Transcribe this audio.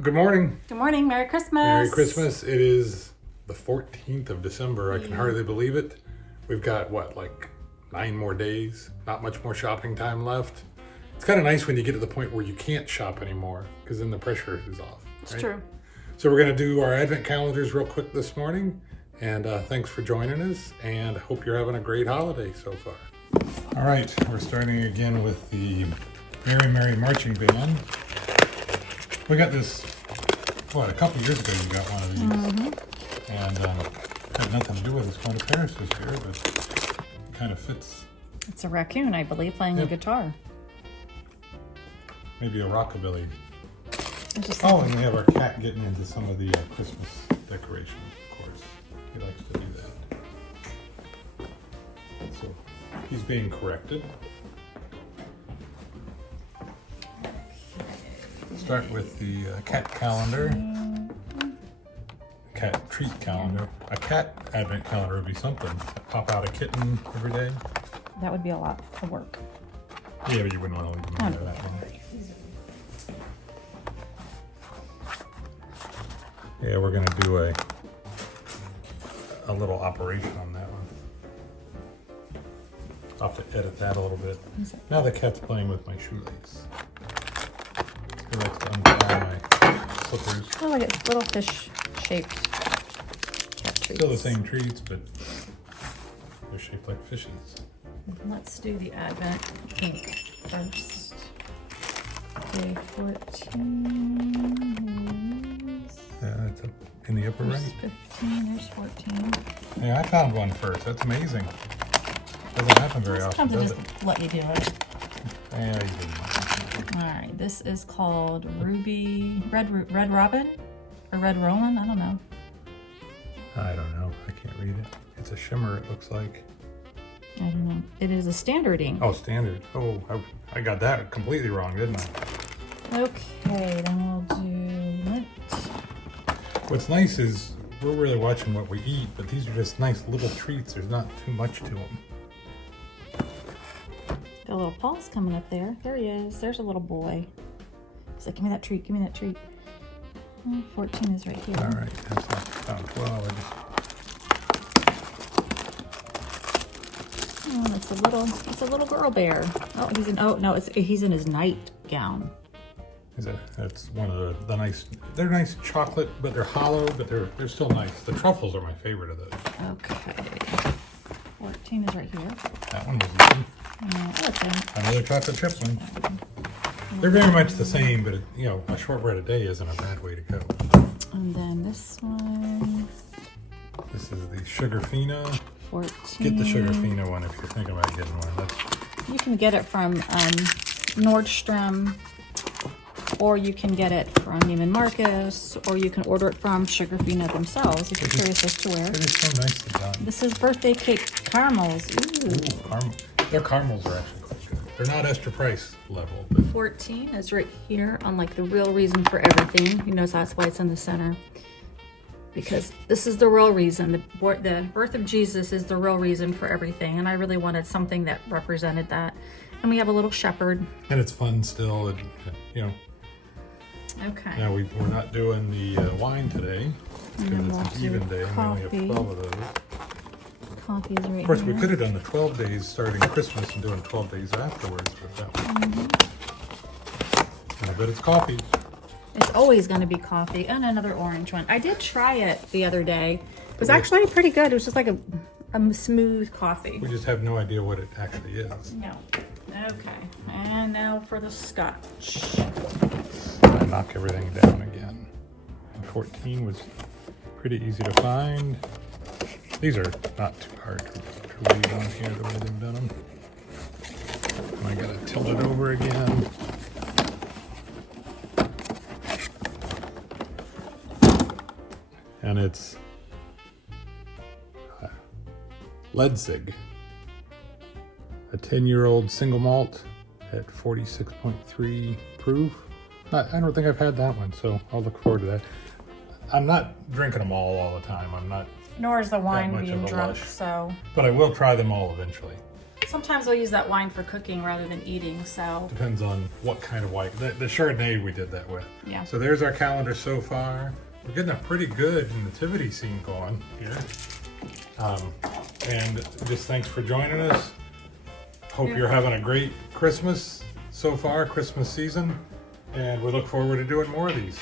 Good morning. Good morning. Merry Christmas. Merry Christmas. It is the 14th of December. I can hardly believe it. We've got, like 9 more days? Not much more shopping time left. It's kind of nice when you get to the point where you can't shop anymore because then the pressure is off. It's true. So we're going to do our Advent calendars real quick this morning. And thanks for joining us. And I hope you're having a great holiday so far. All right. We're starting again with the Merry Merry Marching Band. We got this, a couple years ago you got one of these. Mm-hmm. And had nothing to do with us going to Paris this year, but it kind of fits. It's a raccoon, I believe, playing the guitar. Maybe a rockabilly. Oh, and we have our cat getting into some of the Christmas decorations, of course. He likes to do that. So he's being corrected. Start with the cat calendar, cat treat calendar. A cat advent calendar would be something. Pop out a kitten every day. That would be a lot of work. Yeah, but you wouldn't want to leave them under that one. Yeah, we're going to do a little operation on that one. I'll have to edit that a little bit. Now the cat's playing with my shoelace. He likes to untie my slippers. Oh, look at little fish-shaped cat treats. Still the same treats, but they're shaped like fishes. Let's do the Advent pink first. Day 14. It's up in the upper right. 15, there's 14. Yeah, I found one first. That's amazing. Doesn't happen very often, does it? Just let you do it. Yeah, you didn't. All right, this is called Red Robin or Red Roland. I don't know. I don't know. I can't read it. It's a shimmer, it looks like. I don't know. It is a standard ink. Oh, standard. Oh, I got that completely wrong, didn't I? Okay, then we'll do lint. What's nice is we're really watching what we eat, but these are just nice little treats. There's not too much to them. Got a little Paul's coming up there. There he is. There's a little boy. He's like, give me that treat. Give me that treat. 14 is right here. All right. That's not found 12. Oh, it's a little girl bear. Oh, he's in his nightgown. That's one of the nice. They're nice chocolate, but they're hollow, but they're still nice. The truffles are my favorite of those. Okay. 14 is right here. That one was easy. Okay. Another chocolate chip one. They're very much the same, but a shortbread a day isn't a bad way to go. And then this one. This is the Sugar Fina. 14. Get the Sugar Fina one if you're thinking about getting one. You can get it from Nordstrom, or you can get it from Neiman Marcus, or you can order it from Sugar Fina themselves if you're curious as to where. It is so nicely done. This is birthday cake caramels. Ooh. Caramel. Their caramels are actually quite good. They're not extra price level. But 14 is right here on the real reason for everything. You notice that's why it's in the center. Because this is the real reason. The birth of Jesus is the real reason for everything. And I really wanted something that represented that. And we have a little shepherd. And it's fun still. And, Okay. Now we're not doing the wine today. Because it's an even day and we only have 12 of those. Coffee is right here. Of course, we could have done the 12 days starting Christmas and doing 12 days afterwards with that one. And I bet it's coffee. It's always going to be coffee. And another orange one. I did try it the other day. It was actually pretty good. It was just like a smooth coffee. We just have no idea what it actually is. No. Okay. And now for the scotch. I knock everything down again. 14 was pretty easy to find. These are not too hard to read on here the way they've done them. I gotta tilt it over again. And it's Leipzig, a 10-year-old single malt at 46.3 proof. I don't think I've had that one, so I'll look forward to that. I'm not drinking them all the time. I'm not. Nor is the wine much being of a drunk, lush. so. But I will try them all eventually. Sometimes I'll use that wine for cooking rather than eating, so. Depends on what kind of wine. The Chardonnay we did that with. Yeah. So there's our calendar so far. We're getting a pretty good nativity scene going here. And just thanks for joining us. Hope you're having a great Christmas so far, Christmas season. And we look forward to doing more of these.